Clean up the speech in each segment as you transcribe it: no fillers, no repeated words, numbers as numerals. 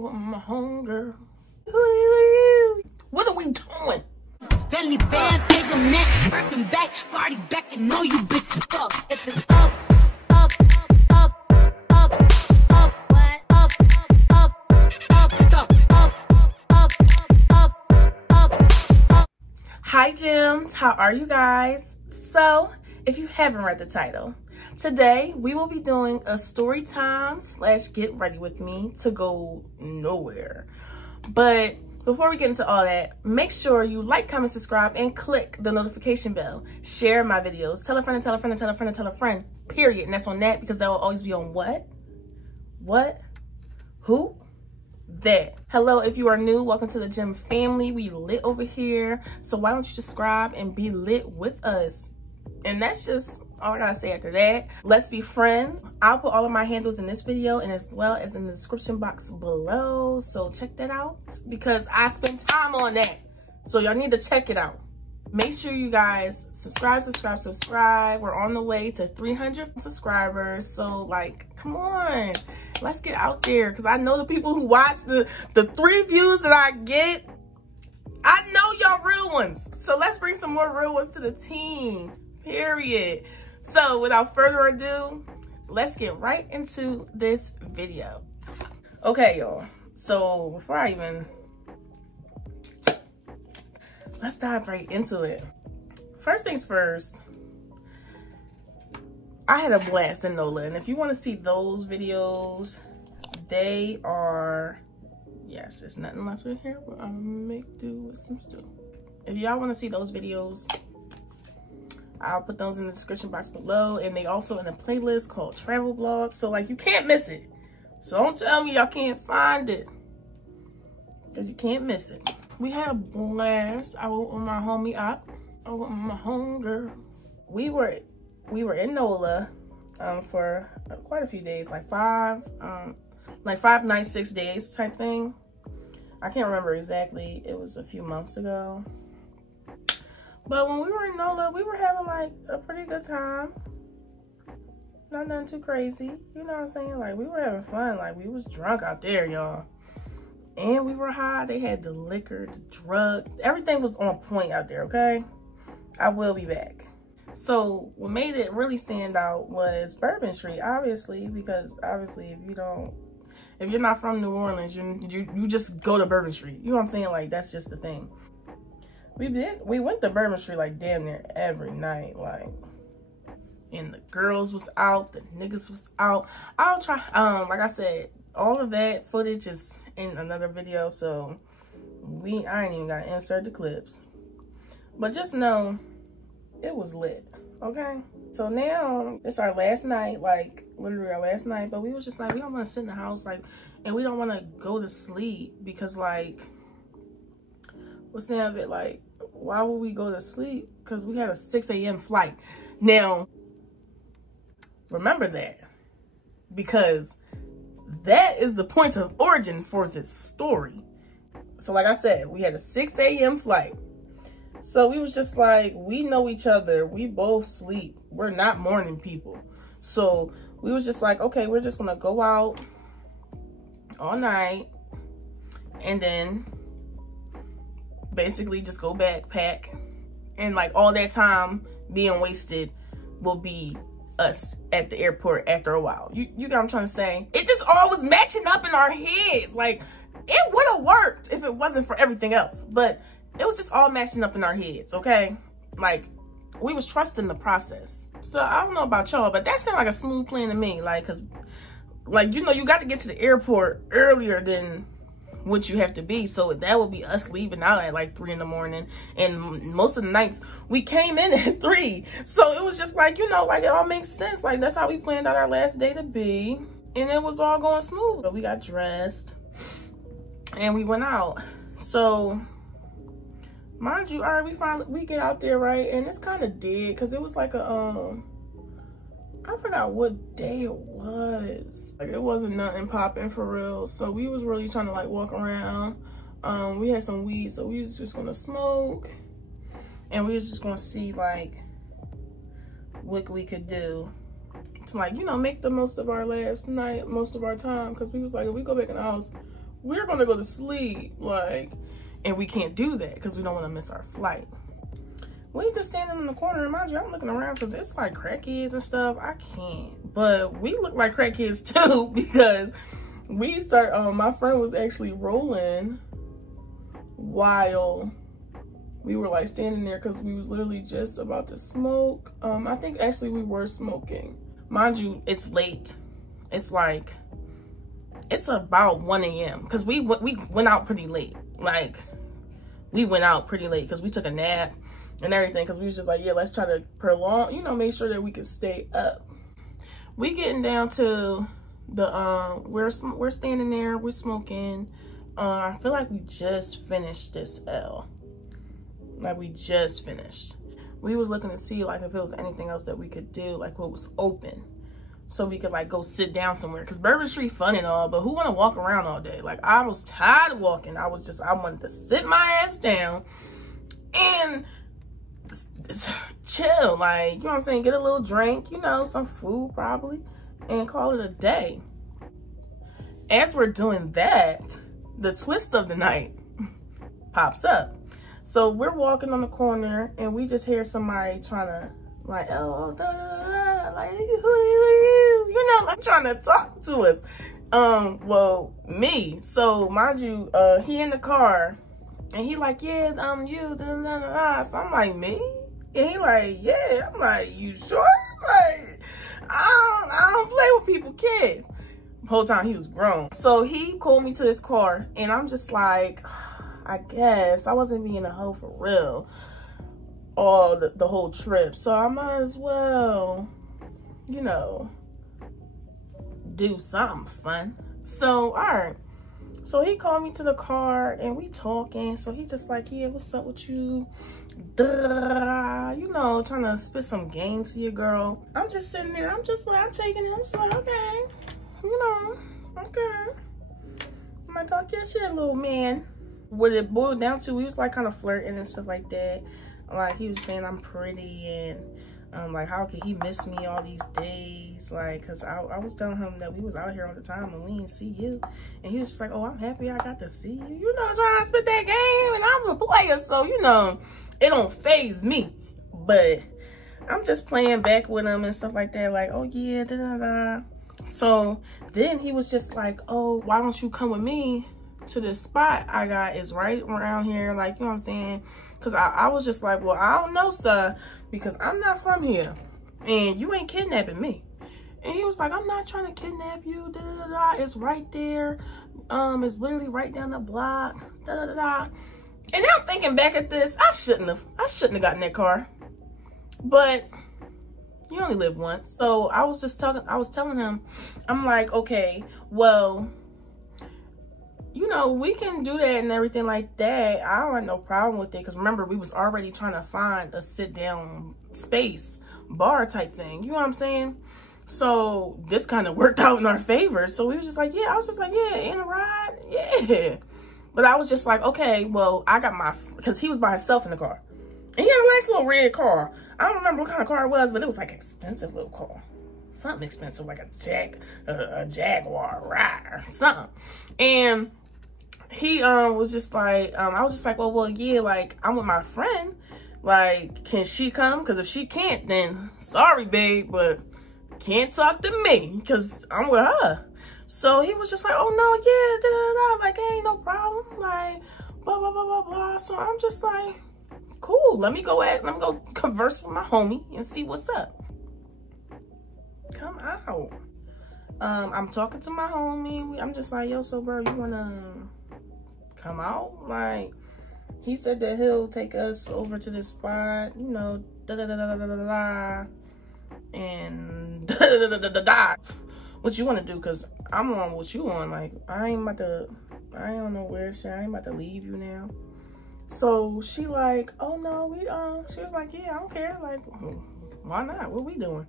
with my homegirl. What are we doing? Bentley band, take a neck, working back, party back, and know you bitches up. If it's up, up, up, up, up, what? Up, up, up, up, up, up, up, up. Hi gems, how are you guys? So, if you haven't read the title, today we will be doing a story time / get ready with me to go nowhere. But before we get into all that, make sure you like, comment, subscribe, and click the notification bell. Share my videos. Tell a friend and tell a friend and tell a friend and tell a friend, period. And that's on that because that will always be on what? What? Who? That. Hello, if you are new, welcome to the gym family. We lit over here. So why don't you subscribe and be lit with us? And that's just all I gotta say after that. Let's be friends. I'll put all of my handles in this video and as well as in the description box below. So check that out because I spend time on that. So y'all need to check it out. Make sure you guys subscribe. We're on the way to 300 subscribers. So like, come on, let's get out there. Cause I know the people who watch the 3 views that I get, I know y'all real ones. So let's bring some more real ones to the team. Period. So without further ado, let's get right into this video. Okay, y'all. So before I even, let's dive right into it. First things first, I had a blast in NOLA. And if you want to see those videos, they are, yes, there's nothing left in here, but I'm gonna make do with some stuff. If y'all want to see those videos, I'll put those in the description box below, and they also in a playlist called Travel Vlogs. So like, you can't miss it. So don't tell me y'all can't find it, because you can't miss it. We had a blast. I went with my homie Op. I went with my homegirl. We were in NOLA for quite a few days, like 5 nights, 6 days type thing. I can't remember exactly. It was a few months ago. But when we were in NOLA, we were having like a pretty good time. Not nothing too crazy. You know what I'm saying? Like, we were having fun. Like, we was drunk out there, y'all. And we were high. They had the liquor, the drugs. Everything was on point out there, okay? I will be back. So what made it really stand out was Bourbon Street, obviously, because obviously if you're not from New Orleans, you just go to Bourbon Street. You know what I'm saying? Like, that's just the thing. We went to Bourbon Street like damn near every night, like, and the girls was out, the niggas was out. I'll try, like I said, all of that footage is in another video, so I ain't even gotta insert the clips. But just know, it was lit, okay? So now, it's our last night, like, literally our last night, but we was just like, we don't wanna sit in the house, like, and we don't wanna go to sleep, because, like, what's the name of it, like, why would we go to sleep? Because we had a 6 a.m. flight. Now, remember that, because that is the point of origin for this story. So like I said, we had a 6 a.m. flight. So we was just like, we know each other. We both sleep. We're not morning people. So we was just like, okay, we're just going to go out all night and then basically just go backpack, and like all that time being wasted will be us at the airport after a while. You get what I'm trying to say? It just all was matching up in our heads. Like, it would have worked if it wasn't for everything else, but it was just all matching up in our heads, okay? Like, we was trusting the process. So I don't know about y'all, but that sounded like a smooth plan to me. Like, cause like, you know, you got to get to the airport earlier than what you have to be, so that would be us leaving out at like 3 in the morning, and most of the nights we came in at 3. So it was just like, you know, like, it all makes sense. Like, that's how we planned out our last day to be, and it was all going smooth. But we got dressed and we went out. So mind you, all right, we get out there, right, and it's kind of dead because it was like a I forgot what day it was. Like, it wasn't nothing popping for real. So we was really trying to like walk around. We had some weed, so we was just gonna smoke, and we was just gonna see like what we could do to, like, you know, make the most of our last night, most of our time. Because we was like, if we go back in the house, we're gonna go to sleep, like, and we can't do that because we don't want to miss our flight. We just standing in the corner, and mind you, I'm looking around because it's like crackheads and stuff. I can't, but we look like crackheads too because we start. My friend was actually rolling while we were like standing there because we was literally just about to smoke. I think actually we were smoking. Mind you, it's late. It's like, it's about 1 a.m. because we went out pretty late. Like, we went out pretty late because we took a nap and everything because we was just like, yeah, let's try to prolong, you know, make sure that we could stay up. We getting down to the, we're standing there, we're smoking. I feel like we just finished this L. Like, we just finished. We was looking to see, like, if it was anything else that we could do, like, what was open. So we could, like, go sit down somewhere. Because Bourbon Street fun and all, but who want to walk around all day? Like, I was tired of walking. I wanted to sit my ass down and chill. Like, you know what I'm saying? Get a little drink, you know, some food probably, and call it a day. As we're doing that, the twist of the night pops up. So we're walking on the corner and we just hear somebody trying to, like, oh, like, you know, like trying to talk to us. Well, me. So mind you, he in the car and he like, yeah, you, So I'm like, me? And he like, yeah. I'm like, you sure? Like, I don't play with people, kids. The whole time he was grown. So he called me to his car and I'm just like, I guess I wasn't being a hoe for real all the whole trip. So I might as well, you know, do something fun. So, all right. So he called me to the car and we talking. So he just like, yeah, what's up with you? Duh, you know, trying to spit some game to your girl. I'm just sitting there. I'm just like, I'm taking it. I'm just like, okay, you know, okay. I'm gonna talk your shit, little man. What it boiled down to, we was like kind of flirting and stuff like that. Like, he was saying I'm pretty and like, how could he miss me all these days? Like, cause I was telling him that we was out here all the time and we didn't see you. And he was just like, oh, I'm happy I got to see you. You know, trying to spit that game, and I'm a player, so you know, it don't faze me. But I'm just playing back with him and stuff like that. Like, oh yeah, da da da. So then he was just like, oh, why don't you come with me to this spot I got is right around here, like, you know what I'm saying? Because I was just like, well, I don't know, sir, because I'm not from here and you ain't kidnapping me. And he was like, I'm not trying to kidnap you, da da da. It's right there, it's literally right down the block, da da da da. And now thinking back at this, I shouldn't have gotten that car, but you only live once. So I was telling him, I'm like, okay, well, you know, we can do that and everything like that. I don't have no problem with it. Because remember, we was already trying to find a sit down space, bar type thing. You know what I'm saying? So this kind of worked out in our favor. So we was just like, yeah, I was just like, yeah, in a ride, yeah. But I was just like, okay, well, I got my, because he was by himself in the car. And he had a nice little red car. I don't remember what kind of car it was, but it was like an expensive little car. Something expensive, like a Jaguar ride or something. And he was just like, I was just like, well, yeah, like, I'm with my friend. Like, can she come? Because if she can't, then sorry, babe, but can't talk to me because I'm with her. So he was just like, oh, no, yeah, da, da, da. Like, ain't no problem. Like, blah, blah, blah, blah, blah. So I'm just like, cool. Let me go converse with my homie and see what's up. Come out. I'm talking to my homie. I'm just like, yo, so bro, you wanna come out? Like, he said that he'll take us over to this spot, you know, da da da da da da da, and da da da da da da. What you want to do? Cause I'm on what you on. Like, I ain't on nowhere. Shit, I ain't about to leave you now. So she like, oh no, she was like, yeah, I don't care. Like, why not? What we doing?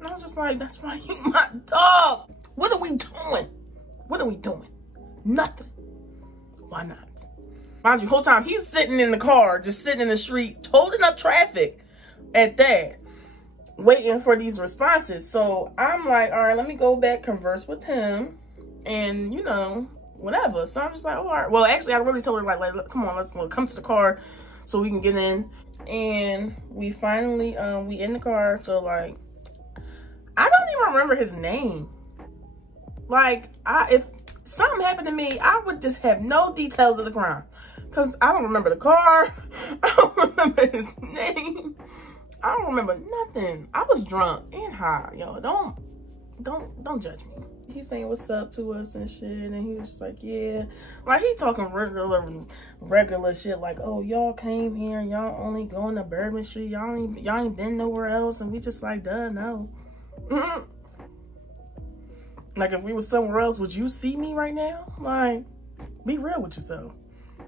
And I was just like, that's why you my dog. What are we doing? What are we doing? Nothing. Why not? Mind you, whole time he's sitting in the car, just sitting in the street, holding up traffic at that, waiting for these responses. So I'm like, all right, let me go back, converse with him, and, you know, whatever. So I'm just like, oh, all right. Well, actually, I really told her, like come on, let's come to the car so we can get in. And we finally, we in the car. So, like, I don't even remember his name. Like, if something happened to me, I would just have no details of the crime. Because I don't remember the car. I don't remember his name. I don't remember nothing. I was drunk and high, yo. Don't judge me. He's saying what's up to us and shit, and he was just like, yeah. Like, he talking regular shit, like, oh, y'all came here and y'all only going to Bourbon Street. Y'all ain't been nowhere else. And we just like, duh, no. Like, if we were somewhere else, would you see me right now? Like, be real with yourself.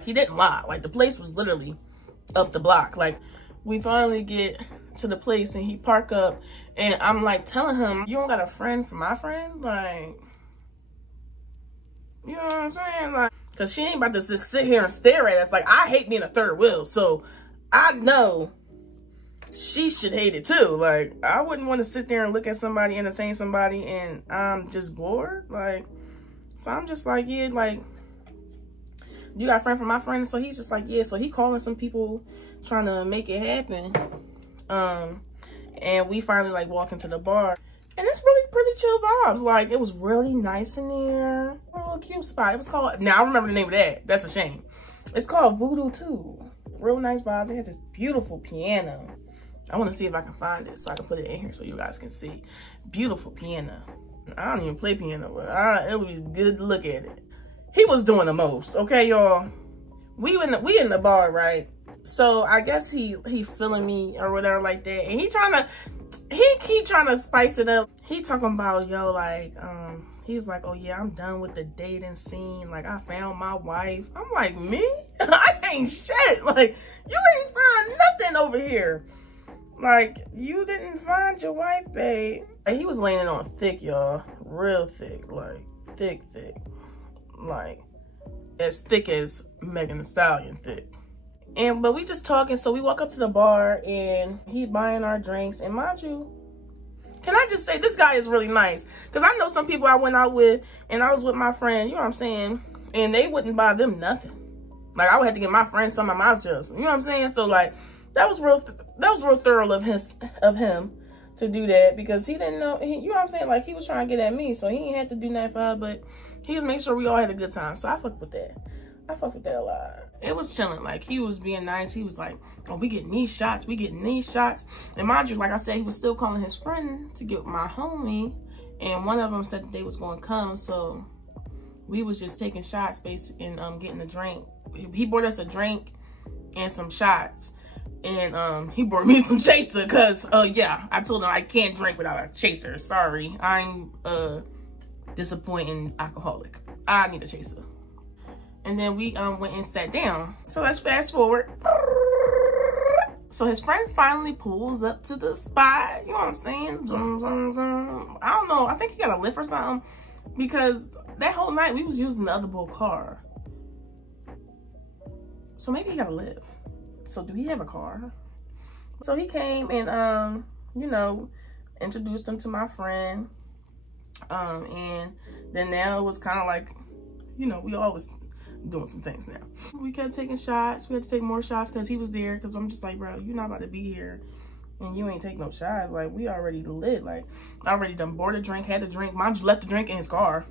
He didn't lie. Like, the place was literally up the block. Like, we finally get to the place and he park up, and I'm like telling him, you don't got a friend for my friend? Like, you know what I'm saying? Like, cause she ain't about to just sit here and stare at us. Like, I hate being a third wheel, so I know she should hate it too. Like, I wouldn't want to sit there and look at somebody, entertain somebody, and I'm just bored. Like, so I'm just like, yeah, like, you got a friend for my friend? So he's just like, yeah. So he calling some people trying to make it happen. And we finally like walk into the bar, and it's really pretty chill vibes. Like, it was really nice in there. A little cute spot. It was called, now I remember the name of that. That's a shame. It's called Voodoo 2. Real nice vibes. It has this beautiful piano. I want to see if I can find it so I can put it in here so you guys can see. Beautiful piano. I don't even play piano, but it would be good to look at it. He was doing the most, okay, y'all. We in the bar, right? So I guess he feeling me or whatever like that, and he keep trying to spice it up. He talking about, yo, like, he's like, oh yeah, I'm done with the dating scene. Like, I found my wife. I'm like, me? I ain't shit. Like, you ain't find nothing over here. Like, you didn't find your wife, babe. And he was laying it on thick, y'all. Real thick, like thick. Like, as thick as Megan Thee Stallion thick. But we just talking, so we walk up to the bar and he buying our drinks. And mind you, can I just say, this guy is really nice. Because I know some people I went out with, and I was with my friend, you know what I'm saying? And they wouldn't buy them nothing. Like, I would have to get my friend some of my stuff. You know what I'm saying? So, like, that was real thorough of him to do that, because he didn't know, you know what I'm saying? Like, he was trying to get at me, so he ain't had to do nothing for her, but he was making sure we all had a good time. So I fucked with that. I fucked with that a lot. It was chilling. Like, he was being nice. He was like, oh, we getting these shots. We getting these shots. And mind you, like I said, he was still calling his friend to get with my homie. And one of them said that they was going to come. So we was just taking shots, basically, and getting a drink. He bought us a drink and some shots. And he brought me some chaser because, yeah, I told him I can't drink without a chaser. Sorry. I'm a disappointing alcoholic. I need a chaser. And then we went and sat down. So let's fast forward. So his friend finally pulls up to the spot. You know what I'm saying? Zoom, zoom, zoom. I don't know. I think he got a lift or something. Because that whole night we was using the other bull car. So maybe he got a lift. So do he have a car? So he came and, you know, introduced him to my friend. And then now it was kind of like, you know, we always doing some things now. We kept taking shots. We had to take more shots because he was there. Because I'm just like, bro, you're not about to be here and you ain't take no shots. Like, we already lit. Like, I already done bought a drink, had a drink. Mom just left the drink in his car.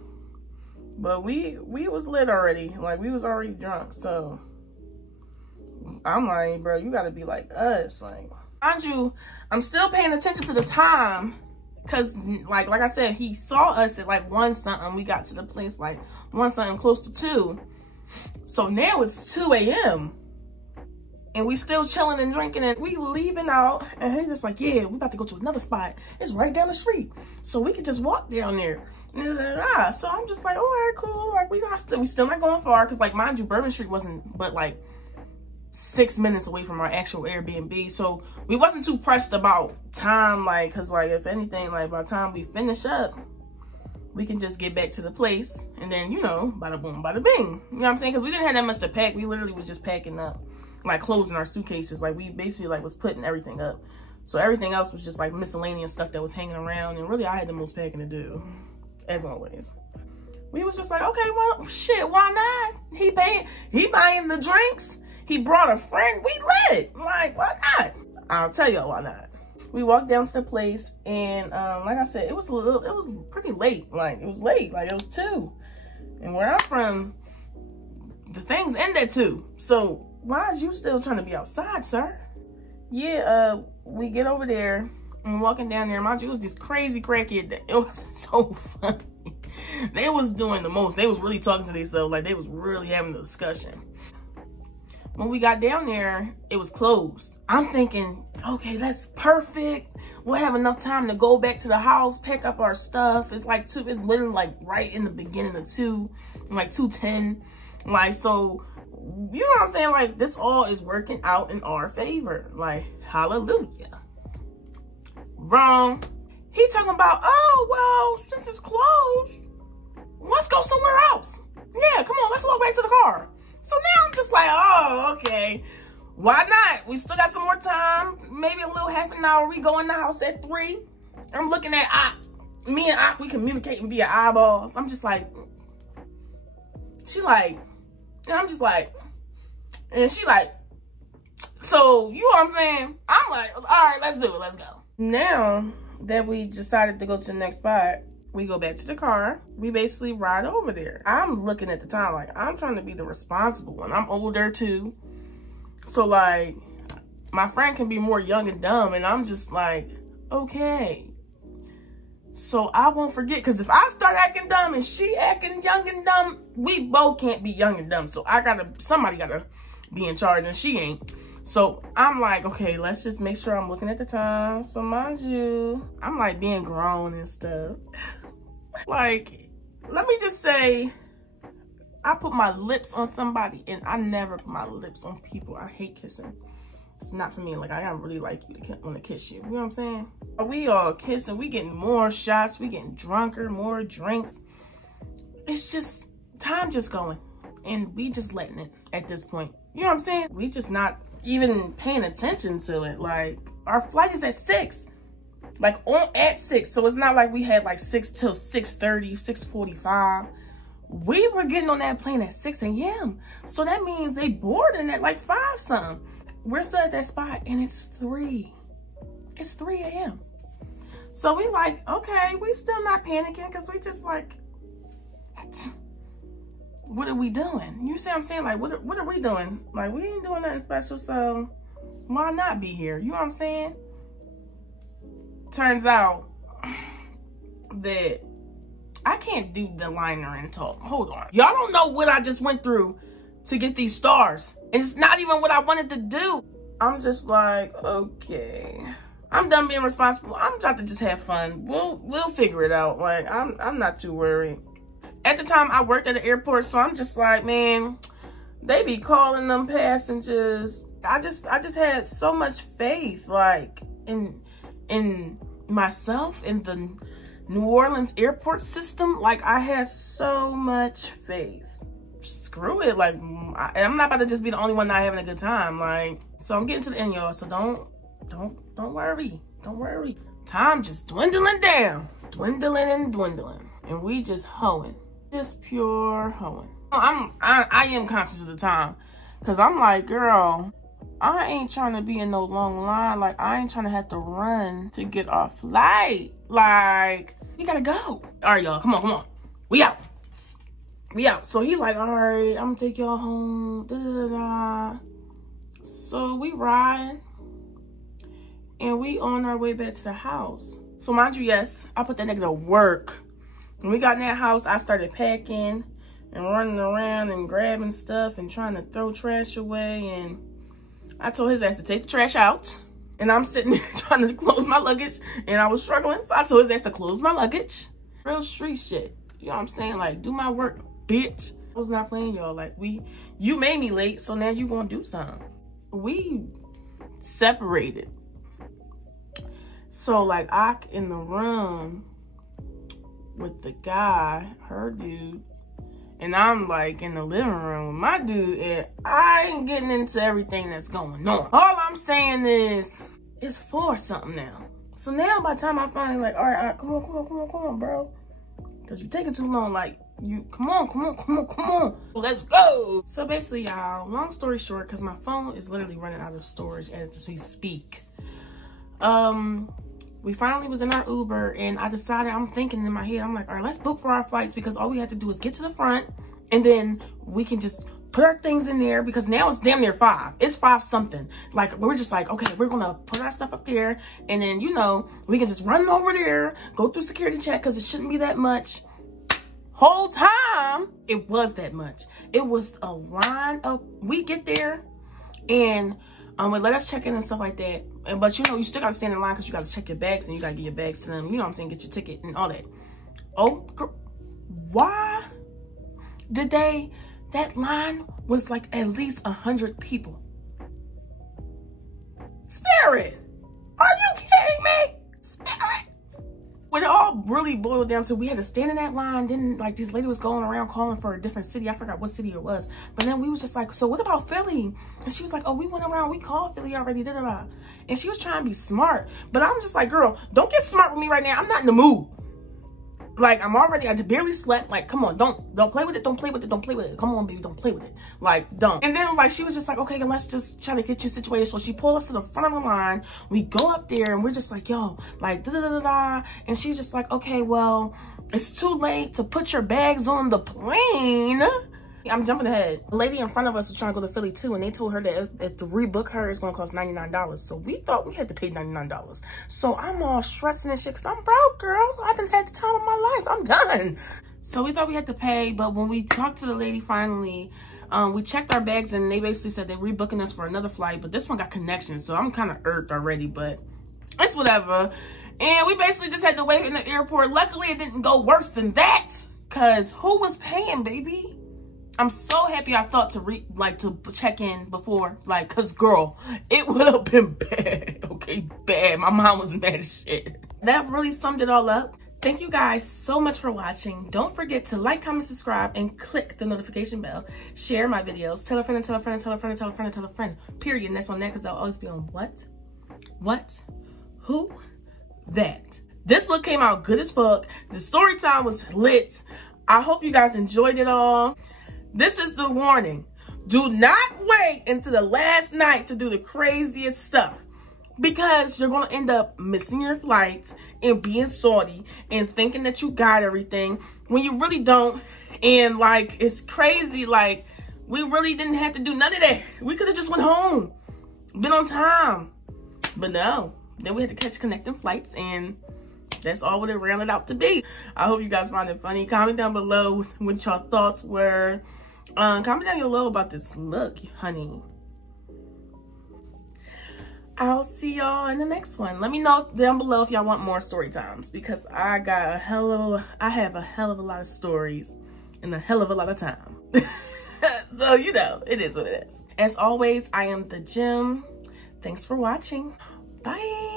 But we was lit already. Like, we was already drunk. So I'm like, bro, you gotta be like us. Like, mind you, I'm still paying attention to the time. Cause like I said, he saw us at like 1 something. We got to the place like 1 something, close to 2. So now it's 2 a.m. and we still chilling and drinking, and we leaving out, and he's just like, yeah, we about to go to another spot. It's right down the street, so we could just walk down there. So I'm just like, all right, cool. Like, we still not going far, because like, mind you, Bourbon Street wasn't but like 6 minutes away from our actual Airbnb, so we wasn't too pressed about time, like, because like, if anything, like, by the time we finish up, we can just get back to the place, and then, you know, bada boom, bada bing. You know what I'm saying? Because we didn't have that much to pack. We literally was just packing up, like, closing our suitcases. Like, we basically, like, was putting everything up. So everything else was just, like, miscellaneous stuff that was hanging around, and really, I had the most packing to do, as always. We was just like, okay, well, shit, why not? He buying the drinks. He brought a friend. We lit. Like, why not? I'll tell y'all why not. We walked down to the place, and like I said, it was pretty late. Like, it was late. Like, it was 2. And where I'm from, the things end at 2. So why is you still trying to be outside, sir? Yeah, we get over there and walking down there. Mind you, it was this crazy crackhead. It was so funny. They was doing the most. They was really talking to themselves. Like, they was really having a discussion. When we got down there, it was closed. I'm thinking, okay, that's perfect. We'll have enough time to go back to the house, pack up our stuff. It's like 2, it's literally like right in the beginning of 2, like 2:10. Like, so, you know what I'm saying? Like, this all is working out in our favor. Like, hallelujah. Wrong. He talking about, oh, well, since it's closed, let's go somewhere else. Yeah, come on, let's walk back to the car. So now I'm just like, oh, okay. Why not? We still got some more time. Maybe a little half an hour. We go in the house at 3. I'm looking at me and we communicating via eyeballs. I'm just like, she like, and I'm just like, and she like, so, you know what I'm saying? I'm like, all right, let's do it. Let's go. Now that we decided to go to the next spot, we go back to the car. We basically ride over there. I'm looking at the time like, I'm trying to be the responsible one. I'm older too. So like, my friend can be more young and dumb, and I'm just like, okay. So I won't forget, because if I start acting dumb and she acting young and dumb, we both can't be young and dumb. So somebody gotta be in charge, and she ain't. So I'm like, okay, let's just make sure I'm looking at the time. So mind you, I'm like being grown and stuff. Like, let me just say, I put my lips on somebody, and I never put my lips on people. I hate kissing. It's not for me. Like, I don't really like you to want to kiss you. You know what I'm saying? We all kissing. We getting more shots. We getting drunker, more drinks. It's just, time just going. And we just letting it at this point. You know what I'm saying? We just not even paying attention to it. Like, our flight is at 6. Like, at 6. So it's not like we had like 6 till 6:30, 6:45. We were getting on that plane at 6 a.m. So that means they boarding at like 5 something. We're still at that spot, and it's 3. It's 3 a.m. So we like, okay, we still not panicking, because we just like, what are we doing? You see what I'm saying? Like, what are we doing? Like, we ain't doing nothing special, so why not be here? You know what I'm saying? Turns out that I can't do the liner and talk. Hold on. Y'all don't know what I just went through to get these stars. And it's not even what I wanted to do. I'm just like, okay. I'm done being responsible. I'm trying to just have fun. We'll figure it out. Like, I'm not too worried. At the time, I worked at the airport, so I'm just like, man, they be calling them passengers. I just had so much faith, like, in myself, in the New Orleans airport system. Like, I had so much faith. Screw it. Like, I'm not about to just be the only one not having a good time. Like, so I'm getting to the end, y'all. So don't worry. Don't worry. Time just dwindling down. Dwindling and dwindling. And we just hoeing. Just pure hoeing. I am conscious of the time. Because I'm like, girl, I ain't trying to be in no long line. Like, I ain't trying to have to run to get our flight. Like, we gotta go. All right, y'all. Come on. We out. So he like, all right, I'm gonna take y'all home. Da, da, da, da. So we ride. And we on our way back to the house. So mind you, yes, I put that nigga to work. When we got in that house, I started packing and running around and grabbing stuff and trying to throw trash away. And I told his ass to take the trash out. And I'm sitting there trying to close my luggage. And I was struggling, so I told his ass to close my luggage. Real street shit. You know what I'm saying? Like, do my work, bitch. I was not playing, y'all. Like, you made me late, so now you gonna do something. We separated. So, like, I in the room with the guy, her dude, and I'm, like, in the living room with my dude, and I ain't getting into everything that's going on. All I'm saying is, it's 4 something now. So now, by the time I finally, like, all right, come on, bro. Because you're taking too long. Like, You come on. Let's go. So basically, y'all, long story short, because my phone is literally running out of storage as we speak. We finally was in our Uber, and I decided, I'm thinking in my head, I'm like, all right, let's book for our flights, because all we have to do is get to the front, and then we can just put our things in there, because now it's damn near 5. It's 5 something. Like, we're just like, okay, we're gonna put our stuff up there, and then, you know, we can just run over there, go through security check, because it shouldn't be that much. Whole time, it was that much. It was a line up. We get there, and they let us check in and stuff like that. But you know, you still gotta stand in line because you gotta check your bags and you gotta get your bags to them. You know what I'm saying? Get your ticket and all that. Oh, girl, why did they? That line was like at least 100 people. Spirit, are you kidding me? Spirit. What it all really boiled down to, we had to stand in that line. Then like this lady was going around calling for a different city. I forgot what city it was. But then we was just like, so what about Philly? And she was like, oh, we went around, we called Philly already, da da da. And she was trying to be smart. But I'm just like, girl, don't get smart with me right now. I'm not in the mood. Like, I barely slept. Like, come on, don't play with it, don't play with it, don't play with it. Come on, baby, don't play with it. Like, don't. And then, like, she was just like, okay, let's just try to get you situated. So she pulled us to the front of the line. We go up there, and we're just like, yo, like, da-da-da-da-da. And she's just like, okay, well, it's too late to put your bags on the plane. I'm jumping ahead. The lady in front of us was trying to go to Philly too, and they told her that to rebook her it's gonna cost $99. So we thought we had to pay $99. So I'm all stressing and shit because I'm broke, girl. I done had the time of my life. I'm done. So we thought we had to pay, but when we talked to the lady finally, we checked our bags and they basically said they're rebooking us for another flight, but this one got connections, so I'm kind of irked already, but it's whatever. And we basically just had to wait in the airport. Luckily, it didn't go worse than that, because who was paying, baby? I'm so happy I thought to check in before, like, cause girl, it would have been bad, okay, bad. My mom was mad as shit. That really summed it all up. Thank you guys so much for watching. Don't forget to like, comment, subscribe, and click the notification bell. Share my videos. Tell a friend and tell a friend and tell a friend and tell a friend and tell a friend. Period. And that's on that, because they'll always be on what? What? Who? That. This look came out good as fuck. The story time was lit. I hope you guys enjoyed it all. This is the warning. Do not wait until the last night to do the craziest stuff, because you're going to end up missing your flight and being salty and thinking that you got everything when you really don't. And like, it's crazy. Like, we really didn't have to do none of that. We could have just went home, been on time, but no. Then we had to catch connecting flights, and that's all what it rounded out to be. I hope you guys find it funny. Comment down below what your thoughts were. Comment down below about this look, honey. I'll see y'all in the next one. Let me know down below if y'all want more story times, because I have a hell of a lot of stories and a hell of a lot of time. So, you know, it is what it is. As always, I am DaGem. Thanks for watching. Bye.